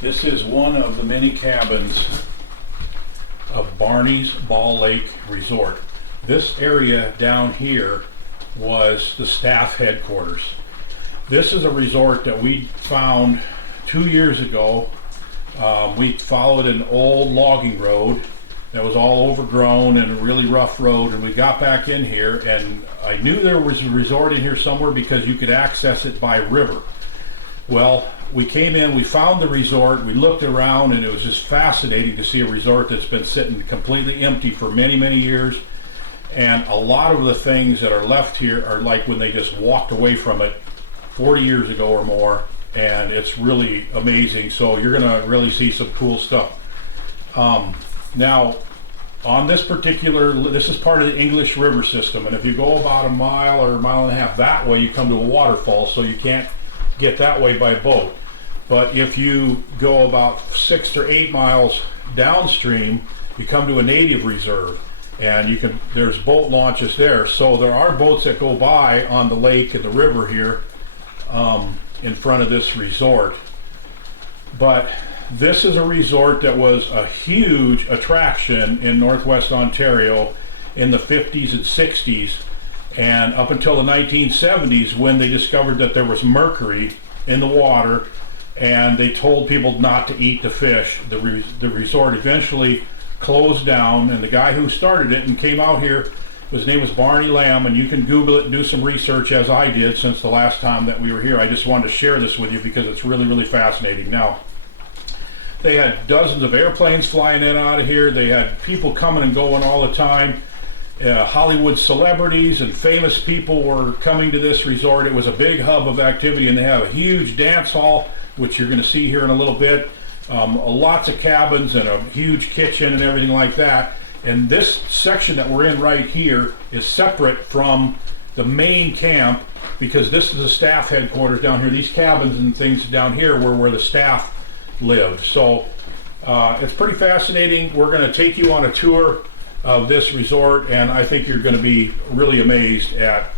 This is one of the many cabins of Barney's Ball Lake Resort. This area down here was the staff headquarters. This is a resort that we found 2 years ago. We followed an old logging road that was all overgrown and a really rough road, and we got back in here, and I knew there was a resort in here somewhere because you could access it by river. Well, we came in, we found the resort, we looked around, and it was just fascinating to see a resort that's been sitting completely empty for many, many years. And a lot of the things that are left here are like when they just walked away from it 40 years ago or more, and it's really amazing. So you're gonna really see some cool stuff. Now, on this is part of the English River system, and if you go about a mile or a mile and a half that way, you come to a waterfall, so you can't get that way by boat. But if you go about 6 or 8 miles downstream, you come to a native reserve, and there's boat launches there. So there are boats that go by on the lake and the river here in front of this resort. But this is a resort that was a huge attraction in Northwest Ontario in the 50s and 60s, and up until the 1970s, when they discovered that there was mercury in the water and they told people not to eat the fish. The resort eventually closed down, and the guy who started it and came out here, his name was Barney, and you can Google it and do some research, as I did since the last time that we were here. I just wanted to share this with you because it's really, really fascinating. Now, they had dozens of airplanes flying in and out of here. They had people coming and going all the time. Hollywood celebrities and famous people were coming to this resort. It was a big hub of activity, and they have a huge dance hall, which you're going to see here in a little bit. Lots of cabins and a huge kitchen and everything like that. And this section that we're in right here is separate from the main camp, because this is the staff headquarters down here. These cabins and things down here were where the staff lived. So it's pretty fascinating. We're going to take you on a tour of this resort, and I think you're going to be really amazed at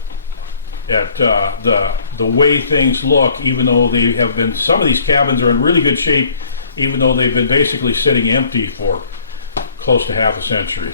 the way things look, even though they have been, some of these cabins are in really good shape, even though they've been basically sitting empty for close to half a century.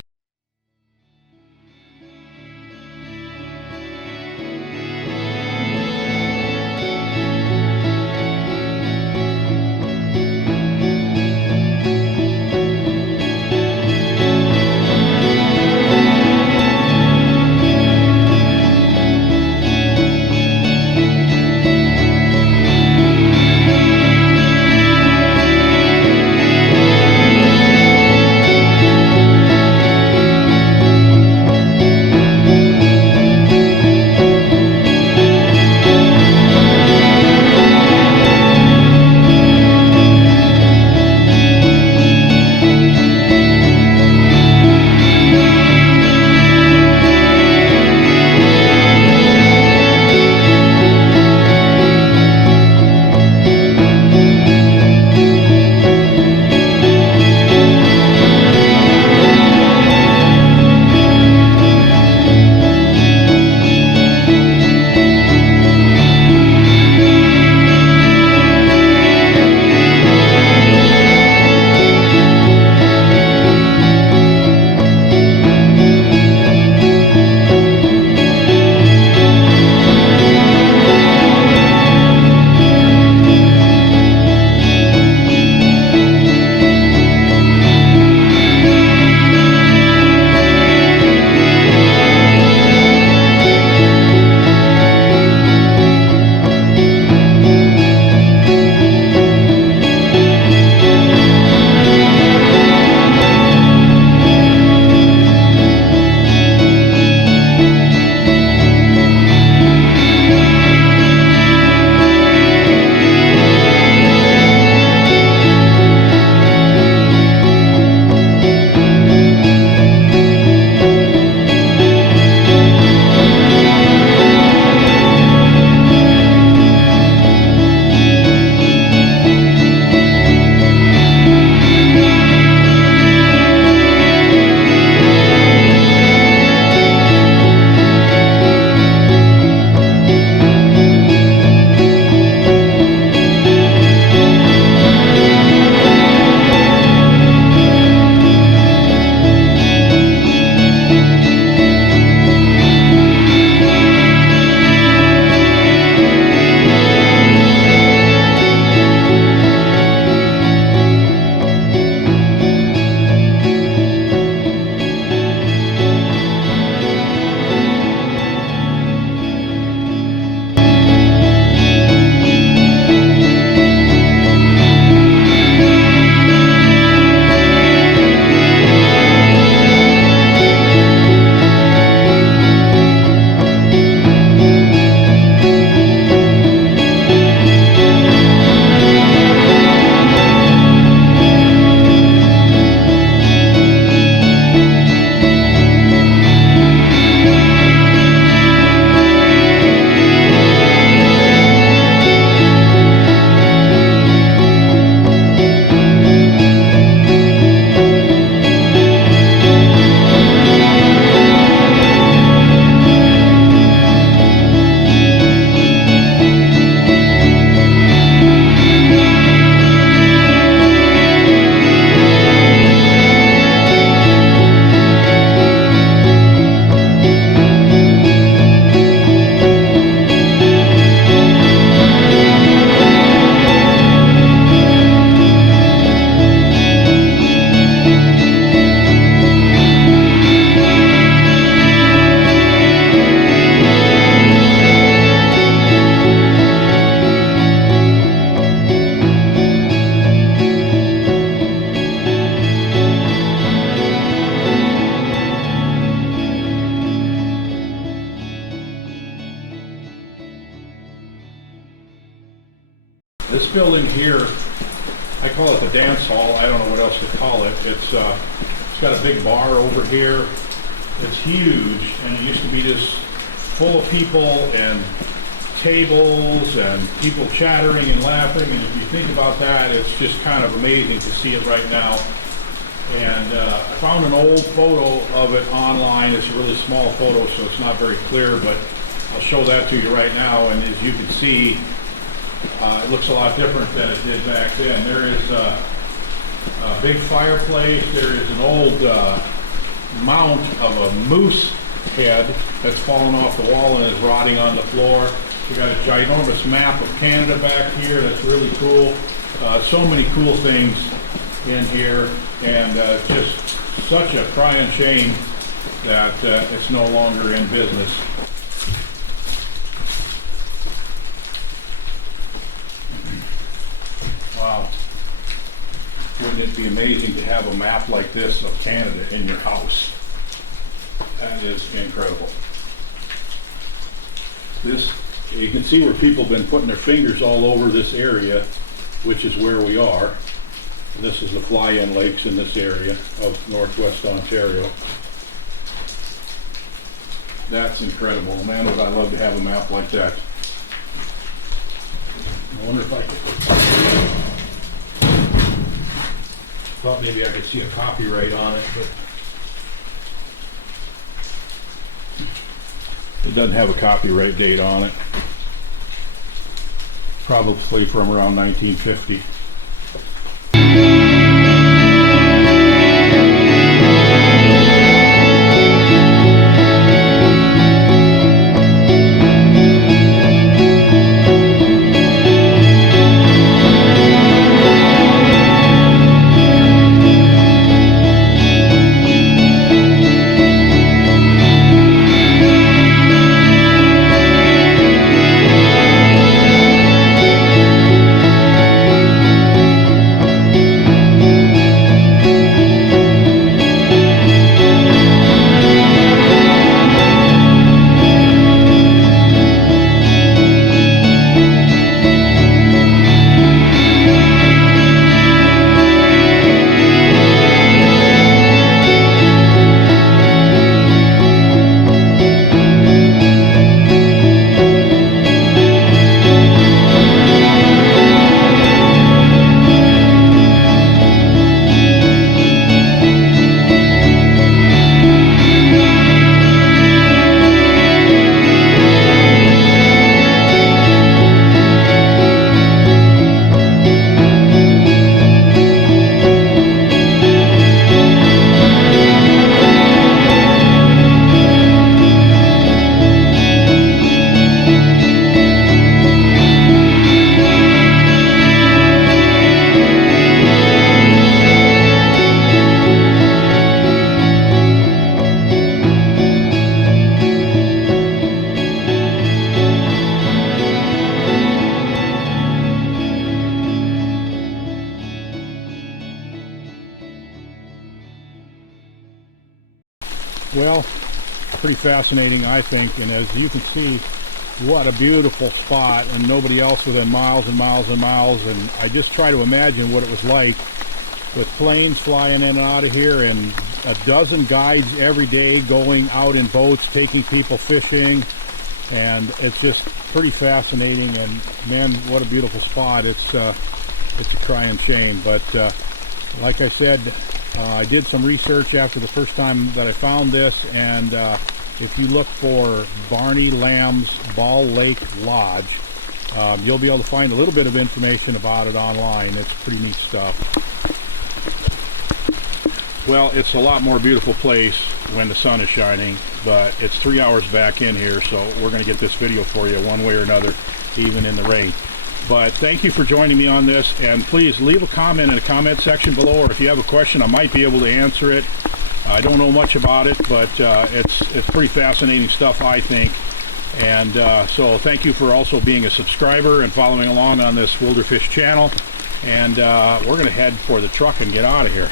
This building here, I call it the dance hall. I don't know what else to call it. It's got a big bar over here. It's huge, and it used to be just full of people and tables and people chattering and laughing. And if you think about that, it's just kind of amazing to see it right now. And I found an old photo of it online. It's a really small photo, so it's not very clear, but I'll show that to you right now. And as you can see, it looks a lot different than it did back then. There is a big fireplace. There is an old mount of a moose head that's fallen off the wall and is rotting on the floor. We got a ginormous map of Canada back here. That's really cool. So many cool things in here, and just such a crying shame that it's no longer in business. Wow. Wouldn't it be amazing to have a map like this of Canada in your house? That is incredible. This, you can see where people have been putting their fingers all over this area, which is where we are. This is the fly-in lakes in this area of northwest Ontario. That's incredible. Man, would I love to have a map like that. I wonder if I could. Thought maybe I could see a copyright on it, but it doesn't have a copyright date on it. Probably from around 1950. Well, pretty fascinating, I think, and as you can see, what a beautiful spot, and nobody else within miles and miles and miles, and I just try to imagine what it was like with planes flying in and out of here, and a dozen guides every day going out in boats, taking people fishing, and it's just pretty fascinating, and man, what a beautiful spot. It's a crying shame, but like I said, I did some research after the first time that I found this, and if you look for Barney Lamb's Ball Lake Lodge, you'll be able to find a little bit of information about it online. It's pretty neat stuff. Well, it's a lot more beautiful place when the sun is shining, but it's 3 hours back in here, so we're going to get this video for you one way or another, even in the rain. But thank you for joining me on this, and please leave a comment in the comment section below, or if you have a question, I might be able to answer it. I don't know much about it, but it's pretty fascinating stuff, I think. And so thank you for also being a subscriber and following along on this Wilderfish channel. And we're going to head for the truck and get out of here.